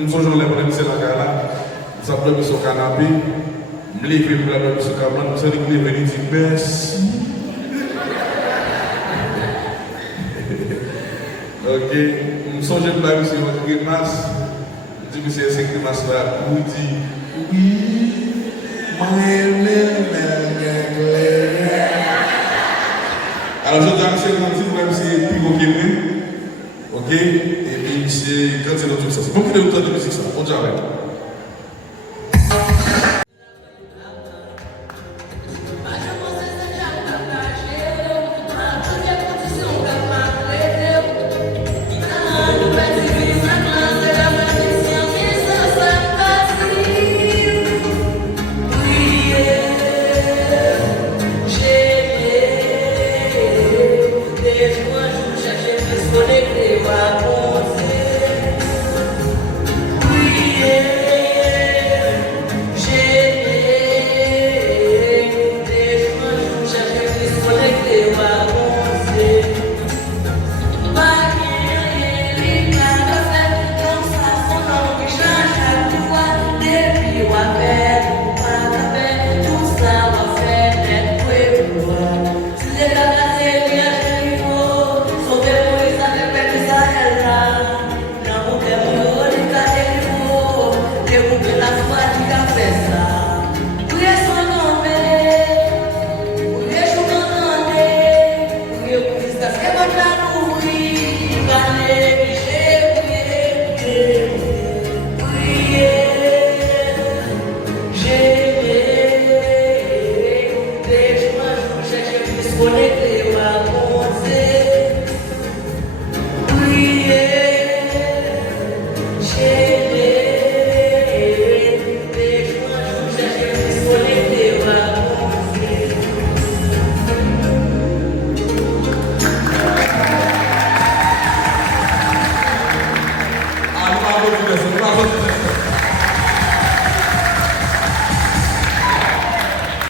nous sommes les problèmes, c'est la gala. Nous avons mis sur le canapé. Je me lève pour la sur le canapé. Nous sommes venus dire merci. Ok. Nous sommes venus pour sur votre grimace. Je dis que c'est cette grimace là. Vous dites oui. Alors, je dois acheter un petit problème, c'est plus ok? Et puis, c'est quand c'est notre ça. C'est beaucoup de musique, ça. On dirait.